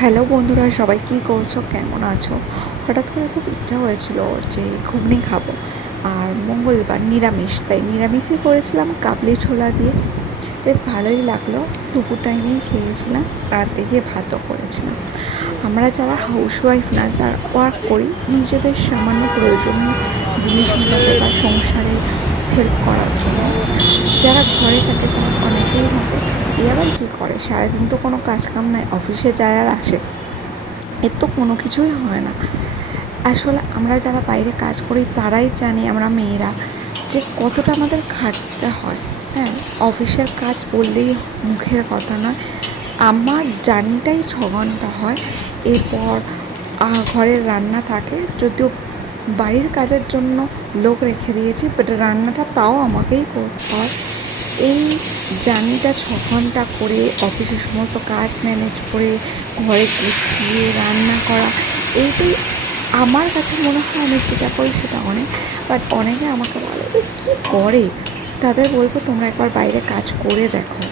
Hello বন্ধুরা, সবাই কী করছো, কেমন আছো? হঠাৎ করে খুব ইচ্ছা হয়েছিল যে ঘুগনি খাবো। আর মঙ্গলবার নিরামিষ, তাই নিরামিষই করেছিলাম কাবলি ছোলা দিয়ে। বেশ ভালোই লাগলো। দুপুর টাইমেই খেয়েছিলাম, রাতে গিয়ে ভাতও করেছিলাম। আমরা যারা হাউসওয়াইফ না, যারা ওয়ার্ক করি, নিজেদের সামান্য প্রয়োজনীয় জিনিস মেটাতে বা সংসারে হেল্প করার জন্য যারা ঘরে থাকে তারা অনেকেই ভাবে এ আবার কী করে, সারাদিন তো কোনো কাজকাম নাই, অফিসে যায় আর আসে, এর তো কোনো কিছুই হয় না। আসলে আমরা যারা বাইরে কাজ করি তারাই জানি, আমরা মেয়েরা, যে কতটা আমাদের খাটতে হয়। হ্যাঁ, অফিসের কাজ বললেই মুখের কথা নয়। আমার জার্নিটাই 6 ঘন্টা হয়। এরপর ঘরের রান্না থাকে, যদিও বাড়ির কাজের জন্য লোক রেখে দিয়েছি, বাট রান্নাটা তাও আমাকেই করতে হয়। এই জার্নিটা 6 ঘন্টা করে অফিসের সমস্ত কাজ ম্যানেজ করে ঘরে গুছিয়ে রান্না করা, এইটাই আমার কাছে মনে হয়, আমি যেটা করি সেটা অনেক। বাট অনেকে আমাকে বলে যে কী করে, তাদের বলবো তোমরা একবার বাইরে কাজ করে দেখো।